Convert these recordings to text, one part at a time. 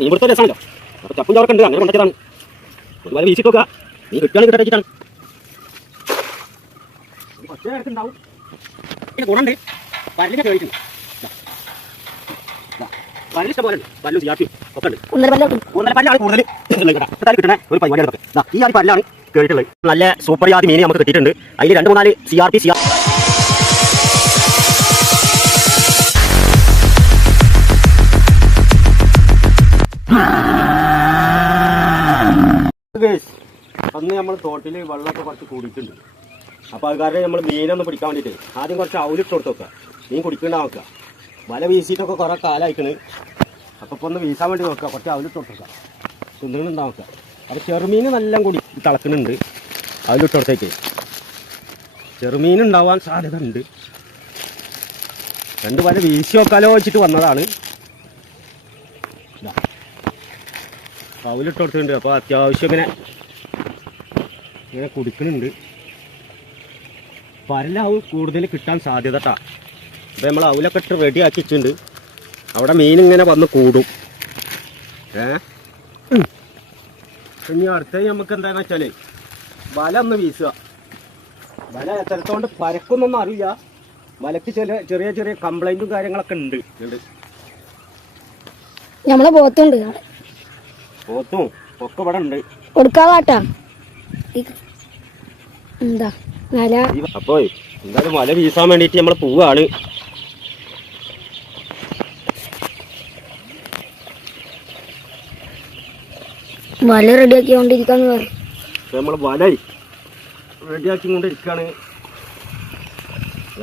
ഇവിടുത്തെ രസമാണല്ലോ അപ്പൊ ചപ്പും ചോറൊക്കെ അങ്ങനെ കൊണ്ടതാണ് ഒരു വല വീശിട്ട് നോക്കുക നീ കിട്ടുകയാണ് കിട്ടട്ടാണ് ഗുണമുണ്ട് പല്ലിനെ കേട്ടിട്ടുണ്ട് പോലെ ഉണ്ട് കിട്ടണ ഒരു പല്ലാണ് കേട്ടിട്ടുള്ളത് നല്ല സൂപ്പർ ജാതി മീൻ നമുക്ക് കിട്ടിയിട്ടുണ്ട് അതിൽ രണ്ട് മൂന്നാൽ C R P C R അന്ന് നമ്മൾ തോട്ടിൽ വെള്ളമൊക്കെ കുറച്ച് കൂടിയിട്ടുണ്ട്. അപ്പോൾ അത് കാരണം നമ്മൾ മീനൊന്ന് പിടിക്കാൻ വേണ്ടിയിട്ട് ആദ്യം കുറച്ച് ഔലിട്ട് കൊടുത്ത് വെക്കുക. മീൻ കുടിക്കണ്ട നോക്കുക വല വീശിയിട്ടൊക്കെ കുറേ കാലമായിക്കണ് അപ്പോൾ ഇപ്പോൾ ഒന്ന് വീശാൻ വേണ്ടി നോക്കുക. കുറച്ച് ഔലിട്ട് കൊടുത്തേക്കുക സുന്ദരനുണ്ടാ നോക്കുക അപ്പോൾ ചെറുമീൻ നല്ല കൂടി തിളക്കുന്നുണ്ട് ഔലിട്ട് കൊടുത്തേക്ക്. ചെറുമീൻ ഉണ്ടാവാൻ സാധ്യത ഉണ്ട് രണ്ട് വല വീശി നോക്കാലോ വെച്ചിട്ട് വന്നതാണ്. അവലിട്ട് കൊടുത്തിട്ടുണ്ട്. അപ്പോൾ അത്യാവശ്യം ഇങ്ങനെ ഇങ്ങനെ കുടിക്കുന്നുണ്ട് പരലാവും കൂടുതൽ കിട്ടാൻ സാധ്യത ട്ടാ. അപ്പോൾ നമ്മൾ അവലൊക്കെ ഇട്ട് റെഡി ആക്കിയിട്ടുണ്ട് അവിടെ മീൻ ഇങ്ങനെ വന്ന് കൂടും. ഏ. ഇനി അടുത്ത നമുക്ക് എന്താണെന്ന് വെച്ചാൽ വല ഒന്ന് വീശുക. വല എത്രത്തോണ്ട് പരക്കുന്നൊന്നും അറിയില്ല. വലക്ക് ചില ചെറിയ ചെറിയ കംപ്ലൈന്റും കാര്യങ്ങളൊക്കെ ഉണ്ട്. ഉണ്ട് നമ്മളെ പോത്തുണ്ട് പോത്തും ഒക്കെ ഇവിടെ ഉണ്ട്. കൊടുക്കാവാട്ടാ. എന്താ വില അപ്പോ എന്തായാലും വല വീശാൻ വേണ്ടിയിട്ട് നമ്മൾ പോവാണ്. വല റെഡിയാക്കിക്കൊണ്ടിരിക്കാന്ന് പറയും നമ്മൾ വല റെഡിയാക്കി കൊണ്ടിരിക്കുകയാണ്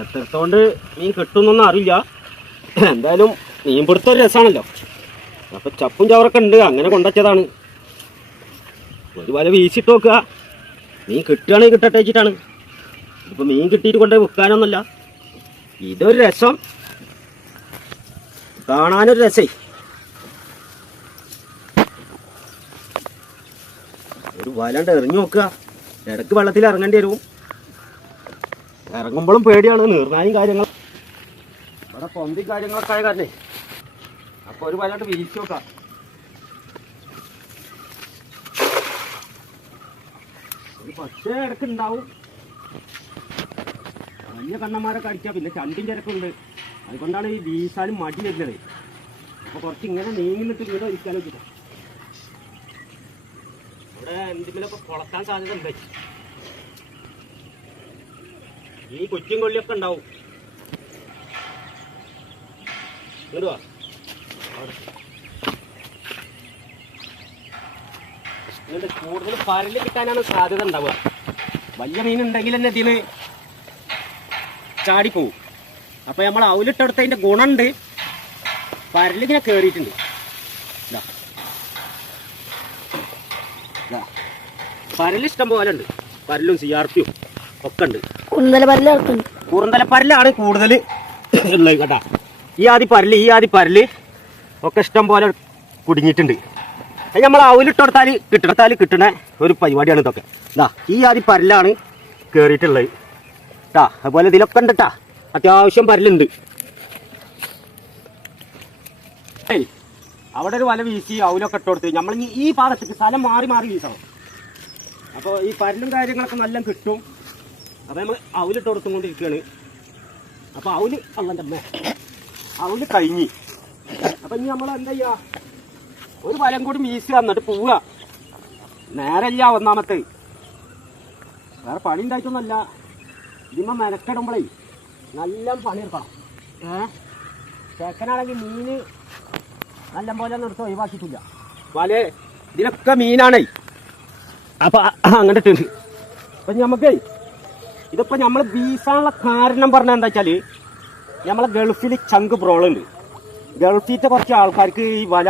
എത്രത്തോണ്ട് മീൻ കിട്ടുന്നൊന്നും അറിയില്ല. എന്തായാലും മീൻ പിടുത്ത രസമാണല്ലോ അപ്പൊ ചപ്പും ചവറൊക്കെ ഉണ്ട്. അങ്ങനെ കൊണ്ടുവച്ചതാണ് ഒരു വല വീശിട്ട് നോക്കുക. മീൻ കിട്ടുകയാണെങ്കിൽ കിട്ടട്ടെ വെച്ചിട്ടാണ്. ഇപ്പൊ മീൻ കിട്ടിയിട്ട് കൊണ്ടുപോയി വിൽക്കാനൊന്നുമല്ല ഇതൊരു രസം. കാണാനൊരു രസേ. ഒരു വലണ്ട് എറിഞ്ഞു നോക്കുക. ഇടയ്ക്ക് വെള്ളത്തിൽ ഇറങ്ങേണ്ടി വരും. ഇറങ്ങുമ്പോഴും പേടിയാണ്. നീർനായും കാര്യങ്ങൾ ഇവിടെ പൊന്തി കാര്യങ്ങളൊക്കെ ആയ കാരണേ. അപ്പൊ ഒരു പാലോട്ട് വീശി നോക്കാം. പക്ഷേ ഇടയ്ക്ക് ഉണ്ടാവും വലിയ കണ്ണന്മാരൊക്കെ അടിക്കാം പിന്നെ ചണ്ടിൻ ചിരക്കുണ്ട്. അതുകൊണ്ടാണ് ഈ വീശാനും മടി വരുന്നത്. അപ്പൊ കുറച്ച് ഇങ്ങനെ നീങ്ങിട്ട് ഇങ്ങനെ ഇരിക്കാനോ വെച്ചിട്ടാ. ഇവിടെ എന്തെങ്കിലുമൊക്കെ കുളക്കാൻ സാധ്യത ഉണ്ട് ഈ കൊച്ചും കൊള്ളിയൊക്കെ ഉണ്ടാവും. ഇങ്ങോട്ട് ഇങ്ങോട്ട് കൂടുതൽ പരൽ കിട്ടാനാണ് സാധ്യത ഉണ്ടാവുക. വലിയ മീൻ ഉണ്ടെങ്കിൽ തന്നെ ഇതിന് ചാടിപ്പോവും അപ്പൊ നമ്മൾ അവലിട്ടെടുത്തതിന്റെ ഗുണമുണ്ട് പരലിങ്ങനെ. പരൽ ഇഷ്ടം പോലെ ഉണ്ട്. പരലും സി ആർ പിയും ഒക്കെ ഉണ്ട്. കുറുന്തല പരലാണ് കൂറന്തലപ്പരലാണ് കൂടുതൽ ഉള്ളത് കേട്ടാ. ഈ ആദ്യ പരൽ ഈ ആദ്യ പരൽ ഒക്കെ ഇഷ്ടം പോലെ കുടുങ്ങിയിട്ടുണ്ട്. അത് നമ്മൾ അവലിട്ടെടുത്താൽ കിട്ടിടത്താൽ കിട്ടുന്ന ഒരു പരിപാടിയാണ് ഇതൊക്കെ. ഇതാ ഈ ആദ്യ പരലാണ് കയറിയിട്ടുള്ളത് കേട്ടാ അതുപോലെ ഇതിലൊക്കെ ഉണ്ട് കേട്ടാ അത്യാവശ്യം പരലുണ്ട്. അവിടെ ഒരു വല വീശി അവലൊക്കെ ഇട്ട് കൊടുത്ത്. നമ്മൾ ഈ പാടത്തേക്ക് സ്ഥലം മാറി മാറി വീശണം. അപ്പോൾ ഈ പരലും കാര്യങ്ങളൊക്കെ നല്ല കിട്ടും. അപ്പോൾ നമ്മൾ അവലിട്ട് കൊടുത്തുകൊണ്ടിരിക്കുകയാണ് അപ്പോൾ അവൽ അള്ളന്റെ അവൽ കഴിഞ്ഞ് അപ്പം ഇനി നമ്മൾ എന്താ ചെയ്യാ? ഒരു വലം കൂടി മീസ് തന്നിട്ട് പോവുക നേരല്ല ഒന്നാമത്തെ. വേറെ പണി ഉണ്ടായിട്ടൊന്നല്ല ഇതിമ്മ മെനക്കെടുമ്പോഴേ നല്ല പണിയെടുക്കണം ഏ? ചേക്കനാണെങ്കിൽ മീന് നല്ല പോലെ നിർത്തി ഒഴിവാക്കിയിട്ടില്ല. വല ഇതിലൊക്കെ മീനാണേ. അപ്പൊ അങ്ങനെ ഇട്ടുണ്ട് അപ്പൊ നമുക്ക് ഇതിപ്പോ നമ്മൾ വീസാനുള്ള കാരണം പറഞ്ഞ എന്താ വെച്ചാൽ നമ്മളെ ഗൾഫിൽ ചങ്ക് പ്രോളുണ്ട് ഗൾഫിലത്തെ കുറച്ച് ആൾക്കാർക്ക് ഈ വല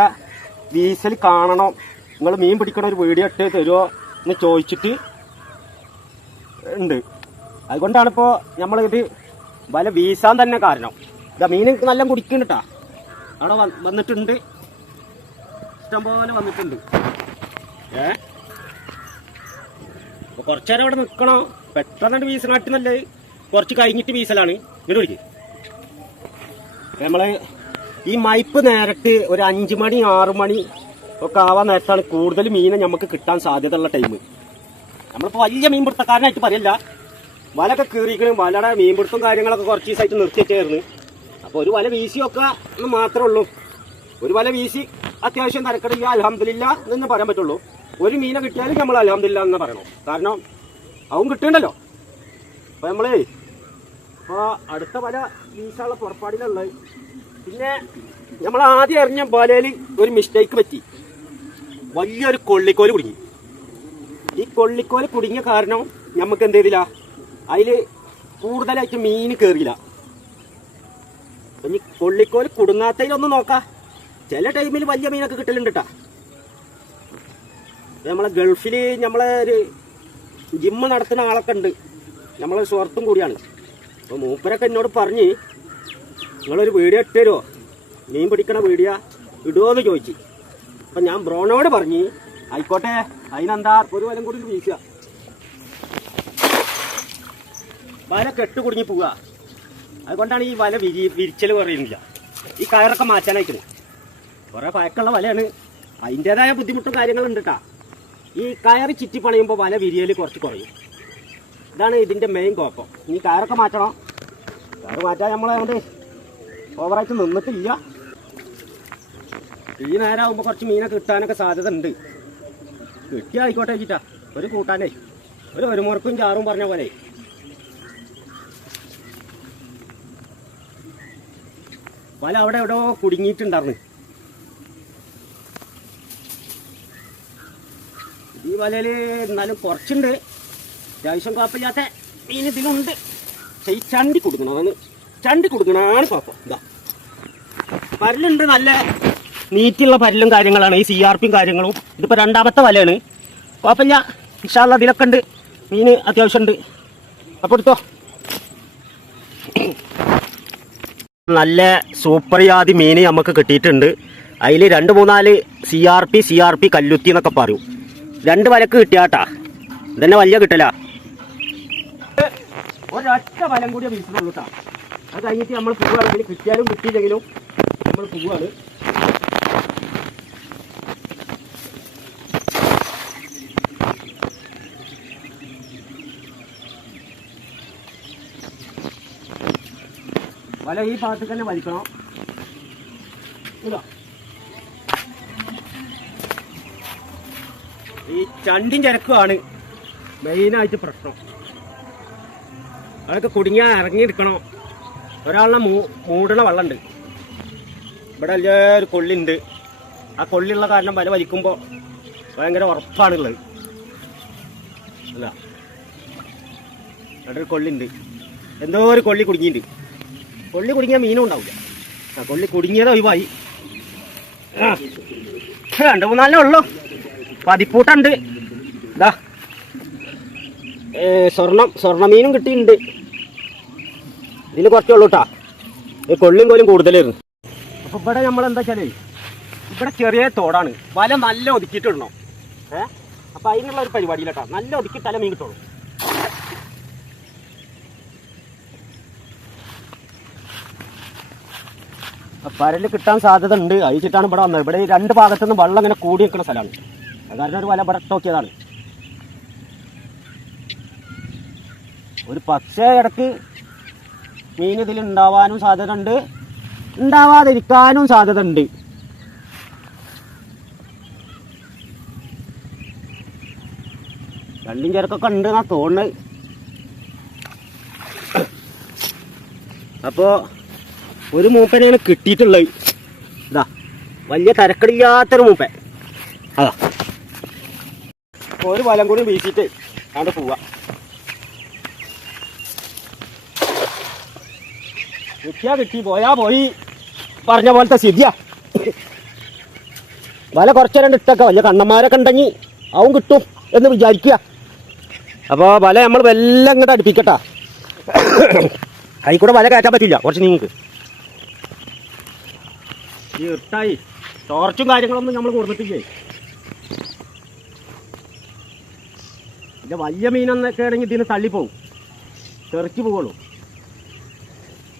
വീസൽ കാണണം. നിങ്ങൾ മീൻ പിടിക്കണ ഒരു വീഡിയോ ഇട്ട് തരുമോ എന്ന് ചോദിച്ചിട്ട് ഉണ്ട്. അതുകൊണ്ടാണ് ഇപ്പോൾ നമ്മളിത് വല വീസാൻ തന്നെ കാരണം. ഇതാ മീൻ നല്ല കുടിക്കുന്നുട്ടാ അവിടെ വന്ന് വന്നിട്ടുണ്ട്. ഇഷ്ടംപോലെ വന്നിട്ടുണ്ട്. ഏ? അപ്പോൾ കുറച്ച് നേരം അവിടെ നിൽക്കണം പെട്ടെന്ന് വീസണാട്ടി നല്ലത്. കുറച്ച് കഴിഞ്ഞിട്ട് വീസലാണ് ഇങ്ങോട്ട് വിളിക്കും നമ്മൾ ഈ മൈപ്പ് നേരട്ട് ഒരു അഞ്ചു മണി ആറു മണി ഒക്കെ ആവാൻ നേരത്താണ് കൂടുതൽ മീനെ നമുക്ക് കിട്ടാൻ സാധ്യതയുള്ള ടൈം നമ്മളിപ്പോൾ വലിയ മീൻ പിടുത്തക്കാരനായിട്ട് പറയല്ല. വലൊക്കെ കീറിക്കണം വലയുടെ മീൻപിടുത്തം കാര്യങ്ങളൊക്കെ കുറച്ച് ദിവസമായിട്ട് നിർത്തിച്ചായിരുന്നു അപ്പോൾ ഒരു വല വീശി ഒക്കെ മാത്രമേ ഉള്ളൂ. ഒരു വല വീശി അത്യാവശ്യം തരക്കടില്ല അലഹമില്ല എന്ന് പറയാൻ പറ്റുള്ളൂ. ഒരു മീനെ കിട്ടിയാലും നമ്മൾ അലഹമില്ല എന്ന് പറയണം? കാരണം അവൻ കിട്ടണ്ടല്ലോ. അപ്പോൾ നമ്മളേ ഇപ്പോൾ അടുത്ത വല വീശാനുള്ള പുറപ്പാടിലുള്ളത് പിന്നെ നമ്മൾ ആദ്യം എറിഞ്ഞ വലയിൽ ഒരു മിസ്റ്റേക്ക് പറ്റി. വലിയൊരു കൊള്ളിക്കോൽ കുടുങ്ങി. ഈ കൊള്ളിക്കോൽ കുടുങ്ങിയ കാരണം നമുക്ക് എന്ത് ചെയ്തില്ല? അതിൽ കൂടുതലായിട്ട് മീൻ കയറിയില്ല ഇനി കൊള്ളിക്കോൽ കുടുങ്ങാത്തതിലൊന്ന് നോക്കാം. ചില ടൈമിൽ വലിയ മീനൊക്കെ കിട്ടലുണ്ട് കേട്ടാ നമ്മളെ ഗൾഫിൽ നമ്മളെ ഒരു ജിമ്മ് നടത്തുന്ന ആളൊക്കെ ഉണ്ട്. നമ്മളെ സ്വർത്തും കൂടിയാണ്. അപ്പോൾ മൂപ്പരൊക്കെ എന്നോട് പറഞ്ഞ് നിങ്ങളൊരു വീഡിയോ ഇട്ട് തരുമോ മീൻ പിടിക്കണ വീഡിയോ ഇടുമോ ചോദിച്ചു. അപ്പം ഞാൻ ബ്രോണോട് പറഞ്ഞു ആയിക്കോട്ടെ അതിനെന്താ ഒരു വലം കൂടി വീശുക. വല കെട്ട് കുടുങ്ങി പോവുക. അതുകൊണ്ടാണ് ഈ വല വിരി വിരിച്ചൽ പറയുന്നില്ല ഈ കയറൊക്കെ മാറ്റാനായിട്ട് കുറേ പഴക്കമുള്ള വലയാണ്. അതിന്റെതായ ബുദ്ധിമുട്ടും കാര്യങ്ങളുണ്ട് കേട്ടോ ഈ കയറ് ചുറ്റി പണിയുമ്പോൾ വല വിരിയൽ കുറച്ച് കുറയും. ഇതാണ് ഇതിന്റെ മെയിൻ കുഴപ്പം. ഈ കയറൊക്കെ മാറ്റണം. കയറ് മാറ്റാൻ നമ്മളതുകൊണ്ട് ഓവറായിട്ട് നിന്നിട്ടില്ല. ഈ നേരമാകുമ്പോൾ കുറച്ച് മീനൊക്കെ കിട്ടാനൊക്കെ സാധ്യത ഉണ്ട് കിട്ടിയ ആയിക്കോട്ടെ ഒരു കൂട്ടാനേ. ഒരു ഒരു മുറക്കും ചാറും പറഞ്ഞ പോലെ. പല അവിടെ എവിടെയോ കുടുങ്ങിയിട്ടുണ്ടായിരുന്നു. ഈ വലയിൽ എന്നാലും കുറച്ചുണ്ട്. അത്യാവശ്യം കുഴപ്പമില്ലാത്ത മീൻ ഇതിലുണ്ട്. പക്ഷേ ചണ്ടി കൊടുക്കണം അതാണ്. ചണ്ടി കൊടുക്കണാണ് പാപ്പ. ഇതാ പരലുണ്ട് നല്ല നീറ്റുള്ള പരലും കാര്യങ്ങളാണ്. ഈ സി ആർ പിയും കാര്യങ്ങളും. ഇതിപ്പോൾ രണ്ടാമത്തെ വലയാണ്. കുഴപ്പമില്ല ഇഷാള്ള അതിലൊക്കെ ഉണ്ട്. മീൻ അത്യാവശ്യം ഉണ്ട്. അപ്പോൾ എടുത്തോ. നല്ല സൂപ്പർ ജാതി മീൻ നമുക്ക് കിട്ടിയിട്ടുണ്ട്. അതിൽ രണ്ട് മൂന്നാൽ C R P C R P കല്ലുത്തി എന്നൊക്കെ പറയും. രണ്ട് വലക്ക് കിട്ടിയാട്ടാ. ഇതന്നെ വലിയ കിട്ടല. ഒരൊറ്റ വലം കൂടിയ കേട്ടോ അത് കഴിഞ്ഞിട്ട് നമ്മൾ പോവുകയാണെങ്കിൽ കിട്ടിയാലും കിട്ടിയില്ലെങ്കിലും നമ്മൾ പോവുകയാണ്. വല ഈ ഭാഗത്ത് തന്നെ വലിക്കണം. ഇതാ. ഈ ചണ്ടിൻ ചരക്കുമാണ് മെയിനായിട്ട് പ്രശ്നം. അതൊക്കെ കുടുങ്ങിയാൽ ഇറങ്ങിയെടുക്കണം ഒരാളിനെ മൂ മൂടണ വെള്ളമുണ്ട് ഇവിടെ വലിയൊരു കൊള്ളിണ്ട്. ആ കൊള്ളിയുള്ള കാരണം വല വലിക്കുമ്പോൾ ഭയങ്കര ഉറപ്പാണുള്ളത്. അല്ല അവിടെ ഒരു കൊള്ളിണ്ട്. എന്തോ ഒരു കൊള്ളി കുടുങ്ങിയിട്ടുണ്ട് കൊള്ളി കുടുങ്ങിയ മീനും ഉണ്ടാവില്ല ആ കൊള്ളി കുടുങ്ങിയത് ഒഴിവായി. രണ്ട് മൂന്നാലേ ഉള്ളൂ. പതിപ്പൂട്ടുണ്ട്. ഇതാ സ്വർണം മീനും കിട്ടിയിട്ടുണ്ട്. ഇതിൽ കുറച്ചേ ഉള്ളൂ കേട്ടാ ഈ കൊള്ളിയും കോലും കൂടുതലായിരുന്നു. അപ്പൊ ഇവിടെ നമ്മൾ എന്താ വെച്ചാലേ ഇവിടെ ചെറിയ തോടാണ്. വല നല്ല ഒതുക്കിയിട്ടിടണം. ഏ? അപ്പൊ അതിനുള്ള ഒരു പരിപാടിയിലട്ടാ. നല്ല ഒതുക്കിയിട്ടല്ല മീൻ കിട്ടുള്ളൂ. പരൽ കിട്ടാൻ സാധ്യത ഉണ്ട്. അയച്ചിട്ടാണ് ഇവിടെ വന്നത്. ഇവിടെ രണ്ട് ഭാഗത്തുനിന്ന് വെള്ളം ഇങ്ങനെ കൂടി നിൽക്കുന്ന സ്ഥലമാണ്. അതായത് ഒരു വല ഇവിടെ ഒരു പക്ഷേ ഇടയ്ക്ക് മീൻ ഇതിൽ ഉണ്ടാവാനും സാധ്യത ഉണ്ട് ഉണ്ടാവാതിരിക്കാനും സാധ്യത ഉണ്ട് രണ്ടും ചേർക്കൊക്കെ ഉണ്ട് എന്നാ തോന്നുന്നത് അപ്പോ ഒരു മൂപ്പനെയാണ് കിട്ടിയിട്ടുള്ളത്. ഇതാ വലിയ തരക്കടില്ലാത്തൊരു മൂപ്പൻ. അതാ. ഒരു വലം കൂടി വീശിയിട്ട് അവിടെ പോവാ. കിട്ടിയാ കിട്ടി പോയാ പോയി. പറഞ്ഞ പോലത്തെ സ്ഥിതിയാ. വല കുറച്ച് രണ്ട് ഇട്ടൊക്കെ വലിയ കണ്ണന്മാരൊക്കെ ഉണ്ടെങ്കിൽ അവൻ കിട്ടും എന്ന് വിചാരിക്കുക. അപ്പോൾ വല നമ്മൾ വല്ല ഇങ്ങോട്ട് അടുപ്പിക്കട്ടാ. അതിൽ വല കയറ്റാൻ പറ്റില്ല കുറച്ച് നിങ്ങൾക്ക് ഈ ഇട്ടായി ടോർച്ചും കാര്യങ്ങളൊന്നും നമ്മൾ കൊടുത്തിട്ടില്ലേ? ഇതിന്റെ വലിയ മീനൊന്നൊക്കെ ആണെങ്കിൽ ഇതിന് തള്ളിപ്പോവും. തെറിച്ച് പോവുള്ളൂ.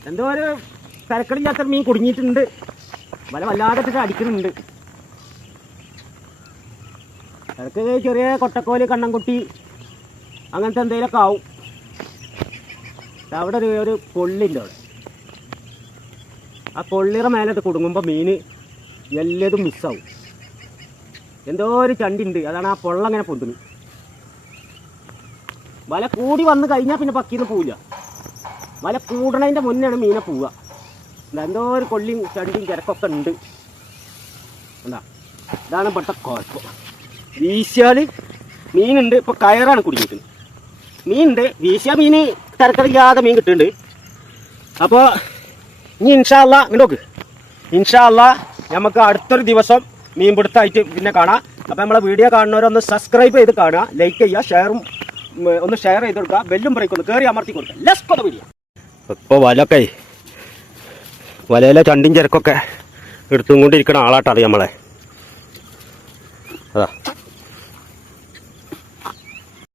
എന്തോ ഒരു തിരക്കടില്ലാത്ത മീൻ കുടുങ്ങിയിട്ടുണ്ട്. വല വല്ലാതെ അടിക്കുന്നുണ്ട്. ഇടയ്ക്ക് ചെറിയ കൊട്ടക്കോൽ കണ്ണൻകുട്ടി അങ്ങനത്തെ എന്തെങ്കിലുമൊക്കെ ആവും. അവിടെ ഒരു ഒരു പൊള്ളിന്റെ അവിടെ. ആ കൊള്ളിയുടെ മേലത്ത് കുടുങ്ങുമ്പോൾ മീൻ എല്ലതും മിസ്സാവും. എന്തോ ഒരു ചണ്ടി ഉണ്ട് അതാണ് ആ പൊള്ള അങ്ങനെ പൊന്തുന്നു വല കൂടി വന്നു കഴിഞ്ഞാൽ പിന്നെ പക്കിന്ന് പോവില്ല. വല കൂടണതിന്റെ മുന്നെയാണ് മീനെ പോവുക. എന്താ എന്തോ ഒരു കൊള്ളിയും ചണ്ടിയും കിടക്കൊക്കെ ഉണ്ട്. എന്താ ഇതാണ് ഇവിടുത്തെ കുഴപ്പം. വീശിയാൽ മീനുണ്ട്. ഇപ്പോൾ കയറാണ് കുടിക്കുന്നത് മീനുണ്ട്. വീശിയ മീൻ തിരക്കടില്ലാതെ മീൻ കിട്ടുന്നുണ്ട്. അപ്പോൾ ഇനി ഇൻഷാല്ല ഇങ്ങോട്ട് ഇൻഷാല്ല നമുക്ക് അടുത്തൊരു ദിവസം മീൻ പിടുത്തമായിട്ട് പിന്നെ കാണാം. അപ്പോൾ നമ്മളെ വീഡിയോ കാണുന്നവരൊന്ന് സബ്സ്ക്രൈബ് ചെയ്ത് കാണുക. ലൈക്ക് ചെയ്യുക ഷെയറും ഒന്ന് ഷെയർ ചെയ്ത് കൊടുക്കുക. ബെല്ലും ബ്രേക്ക് ഒന്ന് കയറി അമർത്തി കൊടുക്കുക. ലെസ് കൊന്ന വീഡിയോ ഇപ്പോൾ വലൊക്കെ. വലയിലെ ചണ്ടിയും ചിരക്കൊക്കെ എടുത്തും കൊണ്ടിരിക്കണ ആളാട്ടറിയാം നമ്മളെ. അതാ.